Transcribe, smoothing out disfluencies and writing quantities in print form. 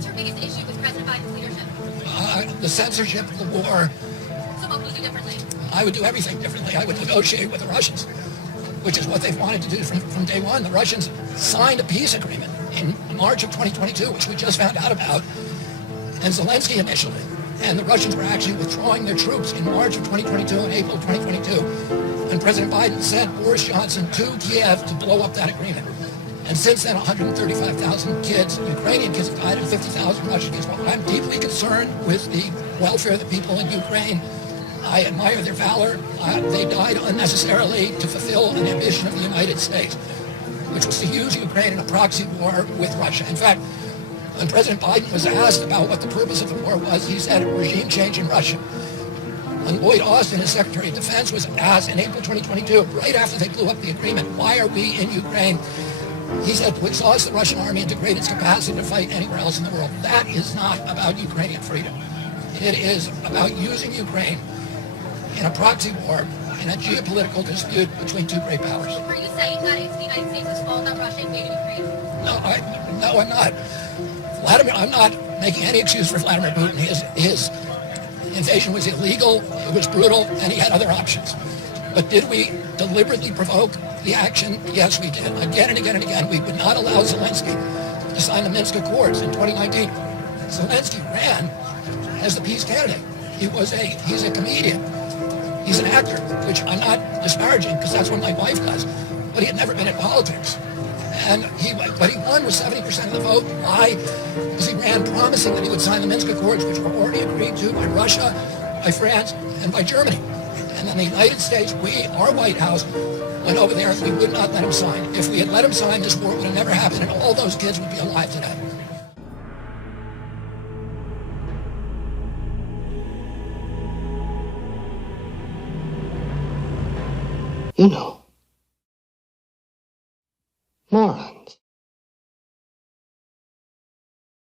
What's your biggest issue with President Biden's leadership? The censorship, the war. So what would you do differently? I would do everything differently. I would negotiate with the Russians, which is what they've wanted to do from day one. The Russians signed a peace agreement in March of 2022, which we just found out about, and Zelensky initially. And the Russians were actually withdrawing their troops in March of 2022 and April of 2022. And President Biden sent Boris Johnson to Kiev to blow up that agreement. And since then, 135,000 kids, Ukrainian kids, have died, and 50,000 Russian kids. Well, I'm deeply concerned with the welfare of the people in Ukraine. I admire their valor. They died unnecessarily to fulfill an ambition of the United States, which was to use Ukraine in a proxy war with Russia. In fact, when President Biden was asked about what the purpose of the war was, he said regime change in Russia. When Lloyd Austin, his Secretary of Defense, was asked in April 2022, right after they blew up the agreement, why are we in Ukraine? He said, to exhaust the Russian army and degrade its capacity to fight anywhere else in the world. That is not about Ukrainian freedom. It is about using Ukraine in a proxy war, in a geopolitical dispute between two great powers. Were you saying that it's the United States' fault that Russia invaded Ukraine? No, I'm not. I'm not making any excuse for Vladimir Putin. His invasion was illegal, it was brutal, and he had other options. But did we deliberately provoke the action? Yes, we did. Again and again and again. We would not allow Zelensky to sign the Minsk Accords in 2019. Zelensky ran as the peace candidate. He's a comedian. He's an actor, which I'm not disparaging because that's what my wife does. But he had never been in politics. But he won with 70% of the vote. Why? Because he ran promising that he would sign the Minsk Accords, which were already agreed to by Russia, by France, and by Germany. And then the United States, our White House, went over there and we would not let him sign. If we had let him sign, this war would have never happened and all those kids would be alive today. You know, morons.